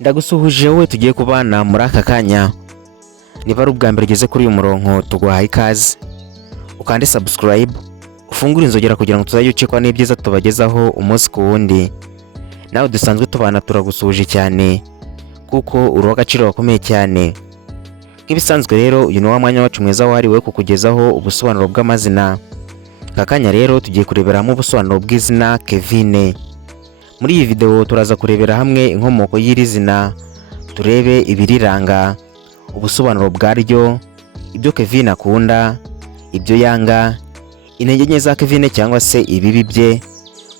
Ndagusuhuje wowe tugiye kubana muri aka kanya. Niba ari ubwa mbere ugeze kuri uyu murongo tuguhaye ikaze. Ukande subscribe, ufungure inzogera kugira ngo tuzajye ucikwa n'ibyiza tubagezaho umunsi ku wundi. Nawe dusanzwe tubana turagusuhuje cyane kuko uri w'agaciro gakomeye cyane. Nk'ibisanzwe rero uyu ni wa mwanya wacu mwiza wahariwe kukugezaho ubusobanuro bw'amazina. Aka kanya rero tugiye kureberamo ubusobanuro bw'izina Kevin. Muri iyi video turaza kurebera hamwe inkomoko y'iri zina, turebe ibiriranga, ubusobanuro bwaryo, ibyo Kevin akunda, ibyo yanga, intege nke za Kevin cyangwa se ibibi bye.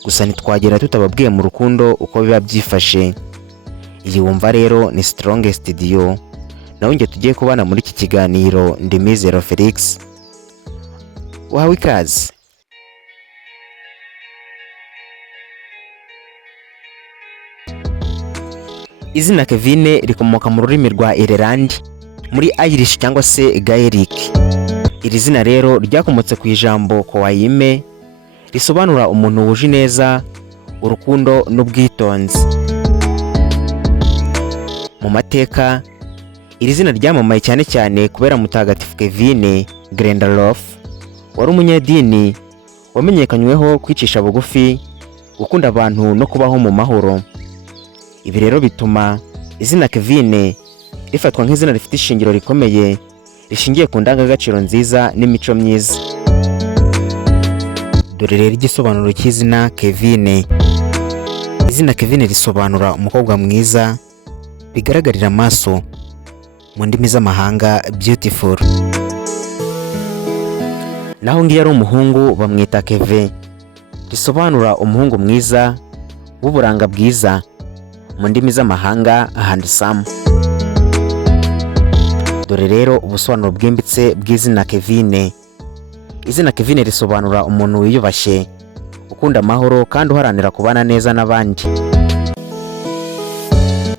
Gusa ntitwagera tutababwiye mu rukundo uko biba byifashe. Iyi wumva rero ni Strong Studio, nawe nge tugiye kubana muri iki kiganiro. Ndi Mizero Felix, wahawe ikaze. Izina Kevin rikomoka mu rurimi rwa Ireland muri Irish cyangwa se Gaelic. Iri zina rero ryakomotse ku ijambo Koaime, risobanura umuntu wuje neza, urukundo n'ubwitonzi. Mu mateka iri zina ryamamaye cyane cyane kubera mutagatifu Kevin Grendalof, wari umunyedini wamenyekanyweho kwicisha bugufi, gukunda abantu no kubaho mu mahoro. Ibi rero bituma izina Kevin rifatwa nk'izina rifite ishingiro rikomeye, rishingiye ku ndangagaciro nziza n'imico myiza. Dore rero igisobanuro cy'izina Kevin. Izina Kevin risobanura umukobwa mwiza, bigaragarira amaso, mu ndimi z'amahanga beautiful. Naho ngiyo ari umuhungu bamwita Kevin, risobanura umuhungu mwiza w'uburanga bwiza, mu ndimi z'amahanga handsome. Dore rero ubusobanuro bwimbitse bw'izina Kevin. Izina Kevin risobanura umuntu wiyubashye, ukunda amahoro kandi uharanira kubana neza n'abandi.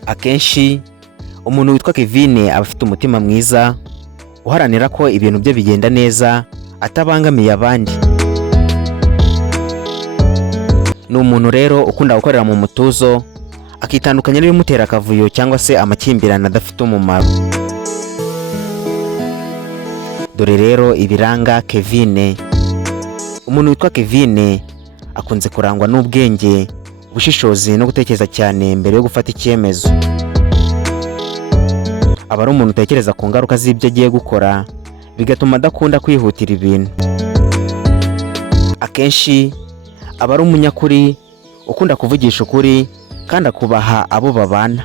Akenshi umuntu witwa Kevin aba afite umutima mwiza, uharanira ko ibintu bye bigenda neza atabangamiye abandi. Ni umuntu rero ukunda gukorera mu mutuzo, akitandukanya n'ibimutera akavuyo cyangwa se amakimbirane adafite umumaro. Dore rero ibiranga Kevin. Umuntu witwa Kevin akunze kurangwa n'ubwenge, ubushishozi no gutekereza cyane mbere yo gufata icyemezo. Aba ari umuntu utekereza ku ngaruka z'ibyo agiye gukora, bigatuma adakunda kwihutira ibintu. Akenshi aba ari umunyakuri, ukunda kuvugisha ukuri kandi akubaha abo babana.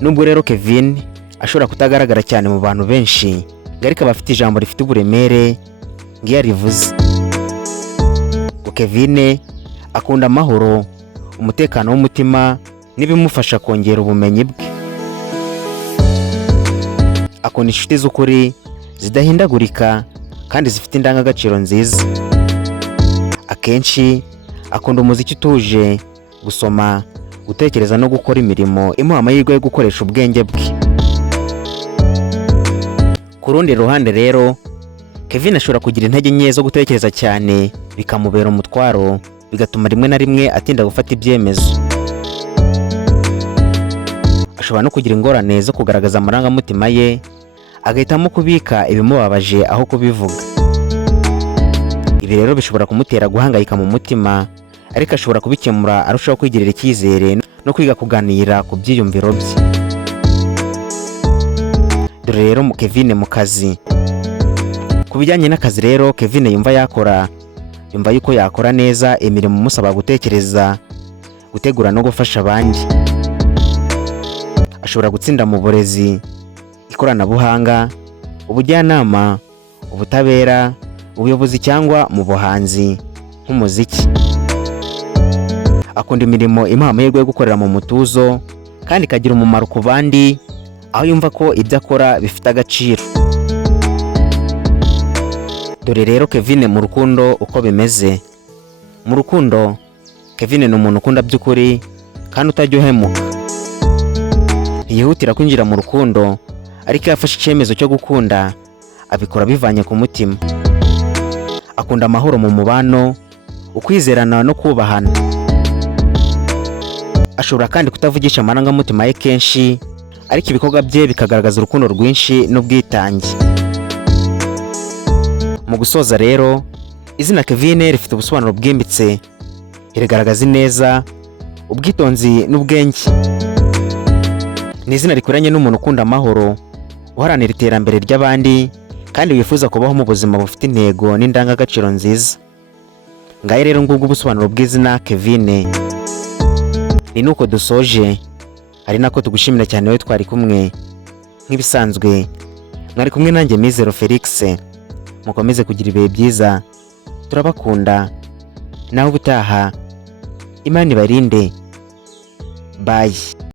Nubwo rero Kevin ashobora kutagaragara cyane mu bantu benshi, ariko aba afite ijambo rifite uburemere ngiyo rivuze. Kevin akunda amahoro, umutekano w'umutima n'ibimufasha kongera ubumenyi bwe. Akunda inshuti z'ukuri zidahindagurika kandi zifite indangagaciro nziza. Akenshi akunda umuziki utuje, gusoma, gutekereza no gukora imirimo imuha amahirwe yo gukoresha ubwenge bwe. Ku rundi ruhande rero Kevin ashobora kugira intege nke zo gutekereza cyane, bikamubera umutwaro, bigatuma rimwe na rimwe atinda gufata ibyemezo. Ashobora no kugira ingorane zo kugaragaza amarangamutima ye, agahitamo kubika ibimubabaje aho kubivuga. Ibi rero bishobora kumutera guhangayika mu mutima, ariko ashobora kubikemura arushaho kwigirira icyizere no kwiga kuganira ku byiyumviro bye. Dore rero Kevin mu kazi. Ku bijyanye n'akazi rero Kevin yumva yuko yakora neza imirimo imusaba gutekereza, gutegura no gufasha abandi. Ashobora gutsinda mu burezi, ikoranabuhanga, ubujyanama, ubutabera, ubuyobozi cyangwa mu buhanzi nk'umuziki. Akunda imirimo imuha amahirwe yo gukorera mu mutuzo kandi ikagira umumaro ku bandi, aho yumva ko ibyo akora bifite agaciro. Dore rero Kevin mu rukundo uko bimeze. Mu rukundo Kevin ni umuntu ukunda by'ukuri kandi utajya uhemuka. Ntiyihutira kwinjira mu rukundo, ariko yafashe icyemezo cyo gukunda abikora bivanye ku mutima. Akunda amahoro mu mubano, ukwizerana no kubahana. ashobora kandi kutavugisha amarangamutima ye kenshi, ariko ibikorwa bye bikagaragaza urukundo rwinshi n'ubwitange. Mu gusoza rero, izina Kevin rifite ubusobanuro bwimbitse, rigaragaza ineza, ubwitonzi n'ubwenge. Ni izina rikwiranye n'umuntu ukunda amahoro, uharanira iterambere ry'abandi, kandi wifuza kubaho mu buzima bufite intego n'indangagaciro nziza. Ngaye rero ngubwo ubusobanuro bw'izina Kevin. Ni nuko dusoje, ari nako tugushimira cyane wowe twari kumwe. Nk'ibisanzwe mwari kumwe nanjye Mizero Felix. Mukomeze kugira ibihe byiza, turabakunda. Naho ubutaha, Imana ibarinde. Bye.